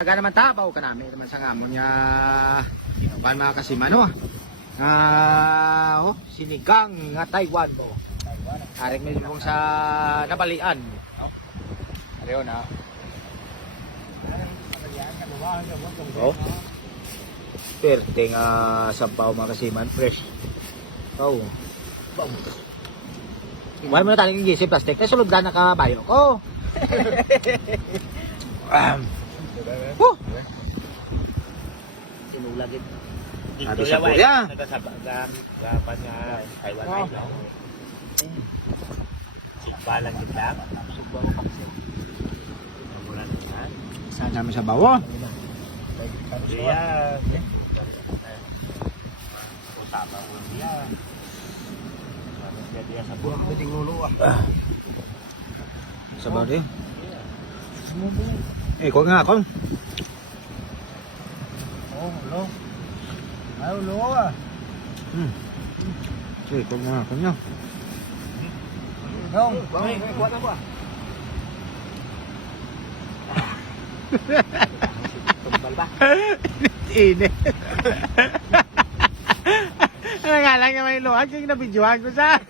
Taga naman tabaw ka namin naman sa ngamon niya. Pan mga kasimano. Sinigang nga Taiwan mo. Aring may lubong sa nabalian. Ariyo na. Oh. Perte nga sampaw mga kasiman, fresh. Oh. Wala mo na taling gisi plastic. Kaya sulod ka na kabayo ko. Sinulagit. Sabi sa Korea. Nagkasabak gapan nga Taiwan ay no. Sigba lang kita. Sigba mo kasi. Namulan na. Saan namin sa bawo? Iya. Usama mo dia. Dia sa buong puting ulo ah. Sa bawo din. Kung nga kung. Oh, lo. Ay, lo ah. Sige, kung nga kung nyo. Không, kuat apa? Tumbal ba? Init. Ano nga lang naman yung luwag yung nabidyohan ko sa...